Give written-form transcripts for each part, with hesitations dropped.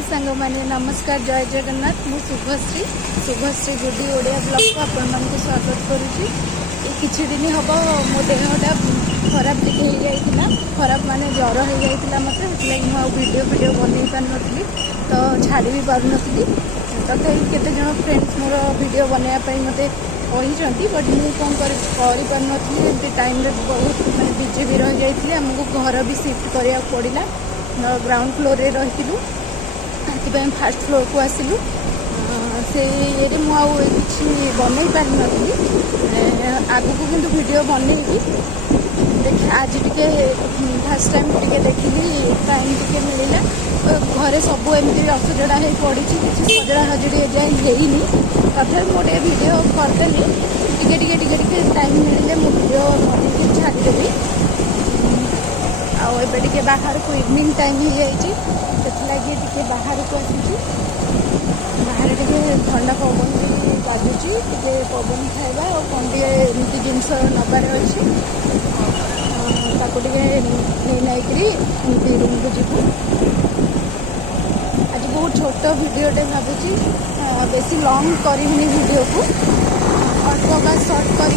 हाय सांग मैंने नमस्कार जय जगन्नाथ मु शुभश्री शुभश्री गुडी ओडिया ब्लॉग को आपण मानक स्वागत करुच्ची। किछि दिन हम मो देहटा खराब टे हो खराब माने ज्वर हो जाता मत मुझे वीडियो बन पार नी तो छाड़ी भी पार नी तथा केते जन फ्रेंड्स मोर वीडियो बनवाई मत कही बट मुझे कौन कर नी टाइम बहुत मैं बिजी भी रही जाइए आमको घर भी शिफ्ट करा पड़ा ग्राउंड फ्लोर रे रही फास्ट फ्लोर को आसिलु से ये किसी बनई पारि नी आगु को किंतु वीडियो बनईबी देख आज टे फास्ट टाइम टे देखिली टाइम टे मिलला घरे सब एमती असजड़ा हो पड़ी किसी सजड़ा हजड़ी जाए होनी तथा गोटे वीडियो करदेली टे टाइम मिले मुझे वीडियो बन छाड़देवी आए बाहर को इवनिंग टाइम हो जाए से बाहर को आसी बाहर टे ठंडा पवन भी बाजुची टे पवन खाଇବା और कौन टे जिनस नबार अच्छी नहीं रूम को जीवु आज बहुत छोट वीडियोटे भावुची बेसी लॉन्ग करी वीडियो को अल्प बा सर्ट कर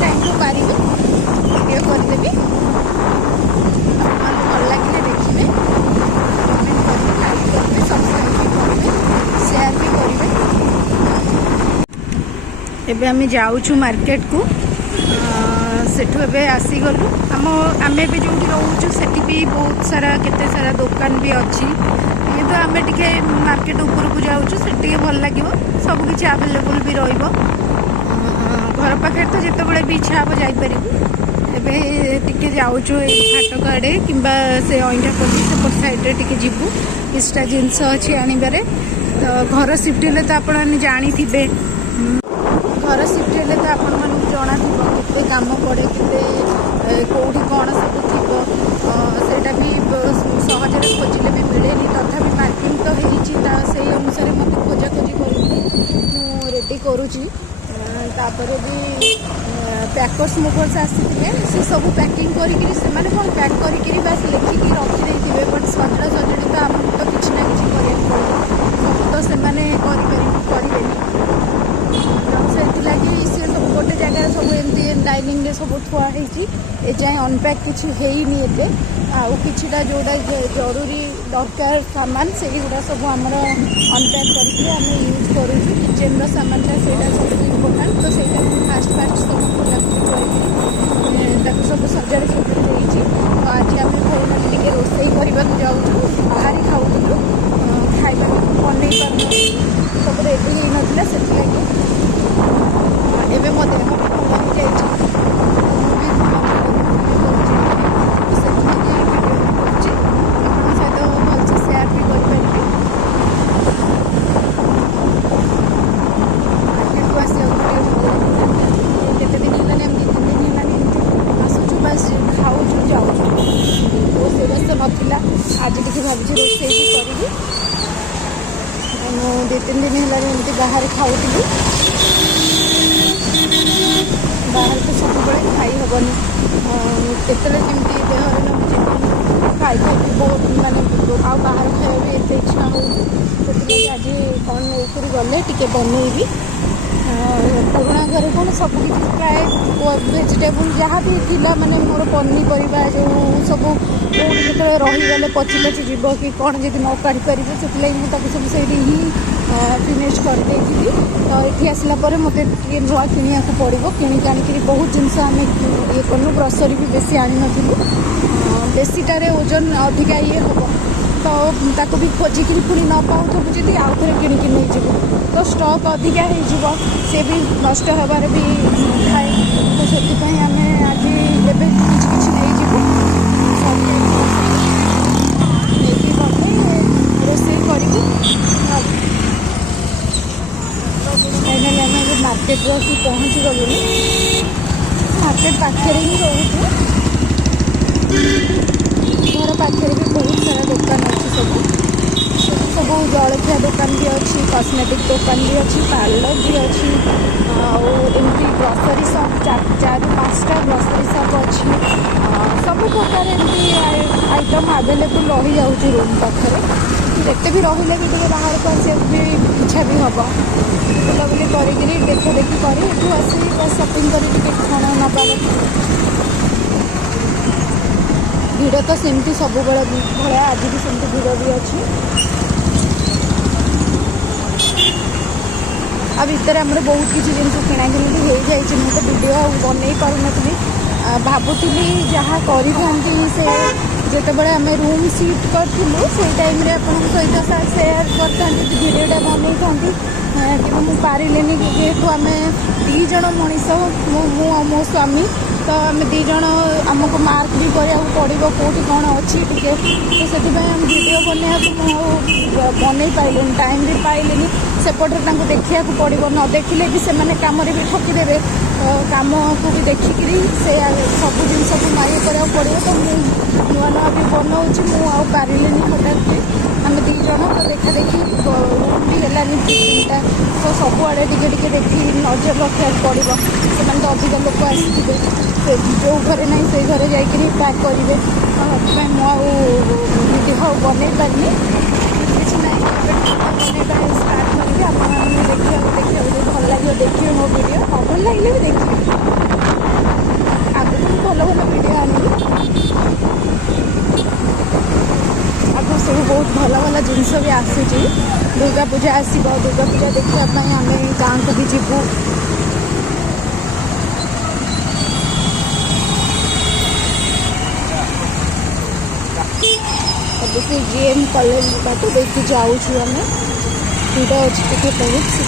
टाइम को पारि वीडियो करदेवी भल लगे देखिए लाइक करेंगे सब्सक्राइब भी करेंगे शेयर भी करेंगे। एबे आम जाऊँ मार्केट को सेठू एबे आसीगलु आम भी जो रोचु से भी बहुत सारा केते सारा दुकान भी अच्छी किंतु आम टे मार्केट ऊपर को जाऊँ से भल लगे सबकि आवेलेबल भी रहिबो घर पाखे तो जिते भी इच्छा हम जापर टे जाऊँ फाटक आड़े कि से अईठा पल्ली सेपट साइड्रे टे जीवु किछटा जिनस अच्छी आनबार तो घर शिफ्ट हेले तो आप जानी घर शिफ्ट हेले तो आपण मानक जना के काम पड़े के कौटी कौन सब थोड़ा भी सहज खोजिले भी मिले तथापि पार्किंग तो होती अनुसार मत खोजाखोजी कर रेडी करुँची भी पैकर्स मुभर्स आसी से सब पैकिंग करी से कौन पैक करी बास लिखिकी रखिदे बट सजड़ा सजड़ी तो आमको तो किसी ना कि सब तो से करें लगी सी सब गोटे जगह सब एमती डाइनिंग रे सब थुआई एजाए अनपैक किसी होनी आउ किछिटा जोड़ा जरूरी दरकार सामान से सब आमर अनपैक करके आम यूज करूँ किचेन सामान से सब इम्पोर्टाट तो से फास्ट सब खोलाखोली सब सजाड़ी सजाड़ी आज आम घर टे रोसई करने जाऊँ बाहर खाऊलु खाइबा बन पार सब रेडी हो नाला से एवं मो देह भल हो आज टे भावी रोसे भी करी दु तीन दिन है बाहर खाऊली बाहर तो सब खाई हेनी केतरे जमी देह खाई खाई बहुत मानने आ बाहर खाया भी एत इच्छा हो आज कौन ऊपर गले टे बनईबी पुराणा घर कौन सब किसी प्राय भेजिटेबल जहाँ भी थिला माने मोर पनीपरिया जो सब जो रहीगले पची पची जीव कि कौन जब न काढ़ी पारे से सब से ही फिनिश कर देती तो ये आसला मत नुआ किणा पड़ो किणिक आनिक बहुत जिनस आम ये कलु ग्रोसरी भी बेसी आनी नथिलु बेसीटारे ओजन अधिका ये हम तो ताको भी खोजिकी पुणी न पाऊँ जी आउ थे किणिक नहीं जीव तो स्टॉक अधिका हो सी भी नष्ट हबार भी थाए तो से आम आज एवं किसी नहीं जीवु रोसे करूँ फाइनाली आम मार्केट आसी पहुँची गलु मार्केट पाखे ही रोचु घर पाखे भी बहुत सारा दुकान अच्छी सब जलखिया दुकान भी अच्छी कॉस्मेटिक दुकान भी अच्छी पार्लर भी अच्छी आमती ग्रोसरी शॉप 4-5टा ग्रोसरी शॉप अच्छी सब प्रकार एमती आइटम आवेलेबल रही जाऊँ रूम पाखे एते भी रहिले भी टे बाहर को आसा भी इच्छा भी हम बुलाबुली करी देखा देखी कर आसी बस सपिंग कर कण नवा भिड़ तो सेमती सब भाया आज भी सेमती भिड़ भी अच्छी आ भितर आमर बहुत किसी जिन किणाकिणी भी हो जाए मुझे वीडियो बन पार्नी भावुली जहाँ करी से जितेबाला आम रूम सीट करूँ से टाइम सहित सेयार करता भिडियोटा बन कि मुझे पारे जेहेतु आम दीज मनीष मो स्वामी तो आम दीज आमको मार्क भी करा पड़ो कौटी कौन अच्छी टे तो से भिडियो बनवा बन पाइले टाइम भी पाइले सेपटे देखा पड़ो न देखिले भी से कम भी ठकीदेवे कम को भी देखिकी से सब जिन को माइक करा पड़ो तो नुआ नुआ भी बनाऊँगी मुझे पारे हठात आम दीज तो देखा देखी रूम भी है तीनटा तो सबुआड़े टे देखी नजर रखा पड़ो से तो अधिक लोक आसवे जो घरे ना से घरे जाकि पैक करेंगे मुझे बन पारे किसी ना बनवा स्टार्ट करेंगे देखा भल लगे देखिए मो वीडियो न भल लगे भी देखिए आगे भल भल वीडियो आनी आगे सब बहुत भल भल जिनस भी आसूँ दुर्गा पूजा आसो दुर्गा पूजा देखापी आम गाँव को भी जीवु अब से जीएम कॉलेज बाट देखिए जाऊँ आम भिड़ अच्छी टे बहुत से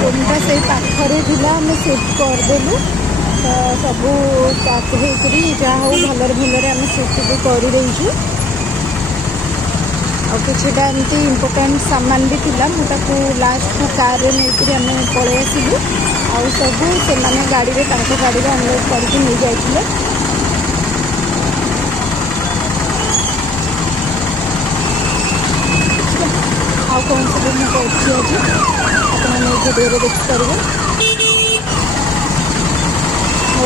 रूमटा से पाखरे आम सिफ्ट करदेलु तो सब पैक होकर जहाँ हो भलर भलर आम सिफ्ट भी कर किछटा एमती इम्पोर्टाट सामान भी थिला मुझे लास्ट को कार नहीं आम पलि आसलु आउ सब से गाड़ी में गाड़ी में अनलोड करके नहीं जाइए आउ कौन सब मुझे आज आप वीडियो देखिपारे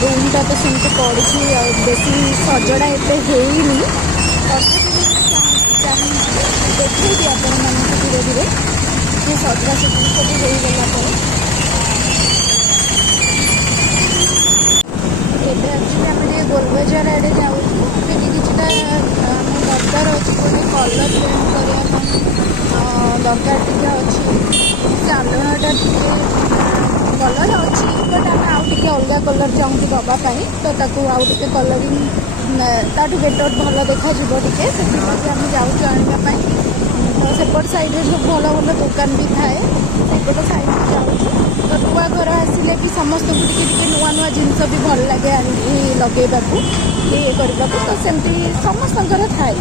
रूमटा तो सेमती पड़ी बेसी सजड़ा एत होनी देखिए आपण मानक धीरे धीरे ये सजड़ा सजी सब हो गला एक्चुअली आम गोलबजार आड़े जाऊँ किटा दरकार अच्छी गोटे कलर पेंट करने दरकार टी अच्छी चालनाटा कलर अच्छी बट आम आउे अलग कलर चाहूँ दवापाई तो आउ टे कलरिंग ताठू बेटर भल देखा टे से आम जाऊँ आने तो सेपट साइड सब भल भल दुकान भी थाए सेपट साइड जाऊँ तो नुआ घर आसिले भी समस्त को नुआ नुआ जिनस भी भल लगे लगेगा ये करने तो सेमती समस्त थाए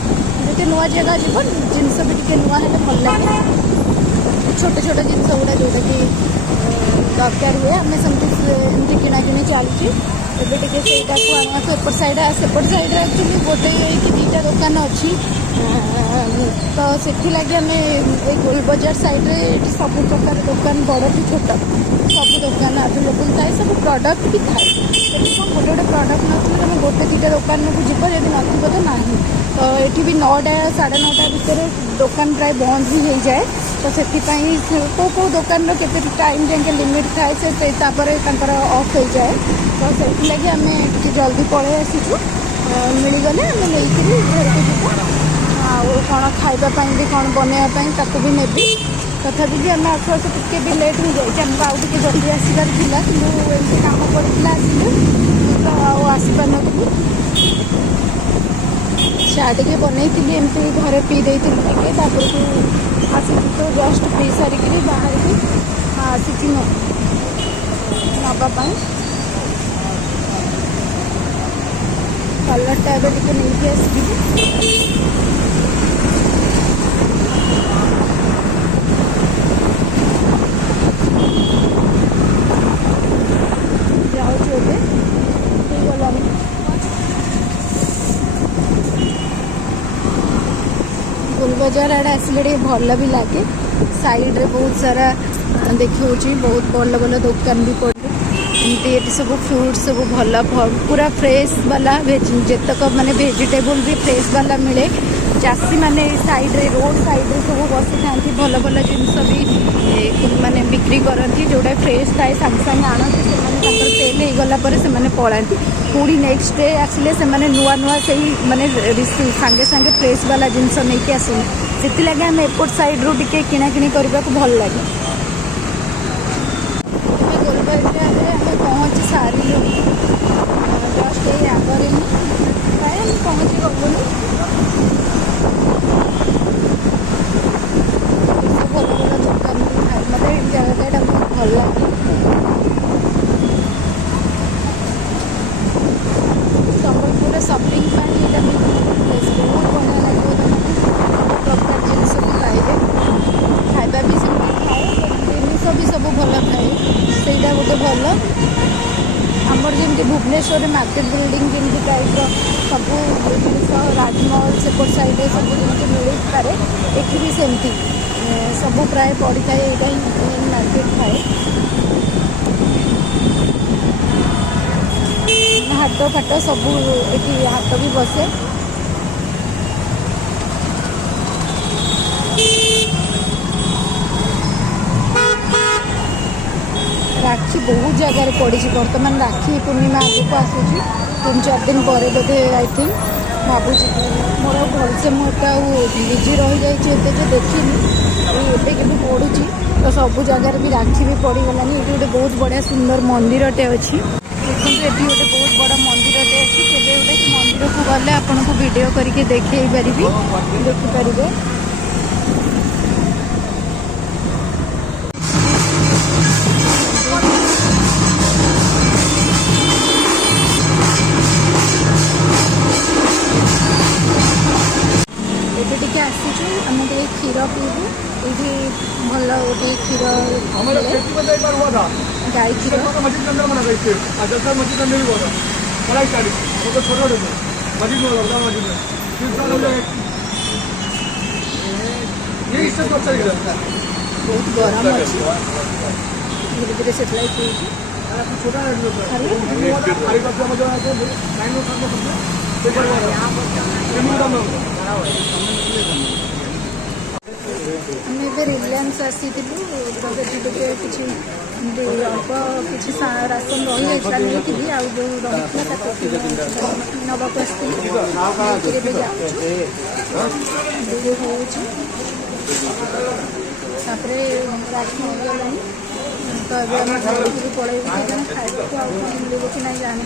जो नुआ जगह जीव जिनस भी टे नुआ है भल लगे छोट छोट जिनस गुड़ा जोटा कि दरकार हुए आम सेमती किणाकिणी चलती एबे टे सेपट साइड एक्चुअली गोटे कि दुटा दुकान अच्छी तो से लगे आम गोल बजार सैड्रे सब प्रकार दुकान बड़ कि छोट सब दुकान आवेलेबल थाए सब प्रडक्ट भी थाए गोटे गोटे प्रडक्ट ना तुम गोटे दुटा दुकान को जीव जब नथिबो तो ना तो ये भी 9टा 9:30 भितर दुकान प्राय बंद भी हो जाए तो से कौ दुकान के टाइम जाके लिमिट थाए से ऑफ हो जाए तो से लगे आम जल्दी पलि आसीचु मिलगले आम नहीं घर को जीव कौन खावाई भी कौन बनवाई ताको भी नेबी तथापि भी आम आसु आसु टे भी लेट हो जाए आमको आउ टे जल्दी आसबार था कि एमती कम पड़ा आसिलु तो आसपार नी चा टे बनई एमती घरे पी देती आसी तो जस्ट पी सारिक बाहर की आसी नापी कलरटा एवं टे नहीं आसबी गोलबजार आड़े आसिले भल भी लगे साइड रे बहुत सारा देखी बहुत भल भल दुकान भी पड़े एमती ये सब फ्रुट्स सब भल पूरा फ्रेश वाला जितक माने वेजिटेबल भी फ्रेश वाला मिले चाषी मैंने साइड रे रोड साइड रे सब बसी था भल भल जिनस भी माने बिक्री करती जोटा फ्रेश थाए सांगे सांगे आणती से सेल हो गला से पलांती पुणी नेक्स्ट डे आसिले से नुआ नुआ से माने सांगे सांगे फ्रेश वाला जिनस नहीं आसू से आम एपट साइड रू टे किणाकिणी करने को भल लगे पहुँची सारी जस्ट ये आगे प्राय पहुँची गलुनी सब भल भल दुकान मतलब जगह बहुत भल लगे संबलपुर सपिंग यहाँ भी बहुत बढ़िया लगे प्रकार जिन सब पाइबे खाଇବା भी सब खाए जिनिस भी सब भल थाए ସେଇଟା ଗୋଟେ ଭଲ ଆମର ଯେମିତି ଭୁବନେଶ୍ୱରରେ ମାର୍କେଟ ବିଲ୍ଡିଂ ଯେମିତି ଟାଇପ୍ର ସବୁ ଜିନିଷ ରାଜମହଲ ସେପଟ ସାଇଡ଼୍ରେ ସବୁ ଯେମିତି ମିଳିପାରେ ଏଠି ବି ସେମିତି ସବୁ ପ୍ରାୟ ପଡ଼ିଥାଏ ଏଇଟା ହିଁ ମେନ୍ ମାର୍କେଟ ଥାଏ ହାଟ ଫାଟ ସବୁ ଏଠି ହାଟ ବି ବସେ राखी बहुत जगार पड़ी बर्तमान राखी पूर्णिमा आगे को आसूची 3-4 दिन पर बोधे आई थिंक भावुची मोर भलसे मुझे बिजी रही जाइए जो देखनी ये के पड़ुची तो सब जगार भी राखी भी पड़गलानी ये गोटे बहुत बढ़िया सुंदर मंदिरटे अच्छी देखो ये गोटे बहुत बड़ा मंदिरटे अच्छी केवे गोटे मंदिर को गले आपन को वीडियो करके देखी देखिपारे आसीचु आम क्षीर पीबू ये भल गोटे क्षीर गाय क्षीर बहुत गरम अच्छी धीरे धीरे से पीछे आम ए रिलायंस आसी किसी अल्प किसी राशन रही जाता नहीं आउ जो रही नवाक आसती राशन होगला तो ये आम घर को पलैबू खाइबा मिले कि नहीं जानी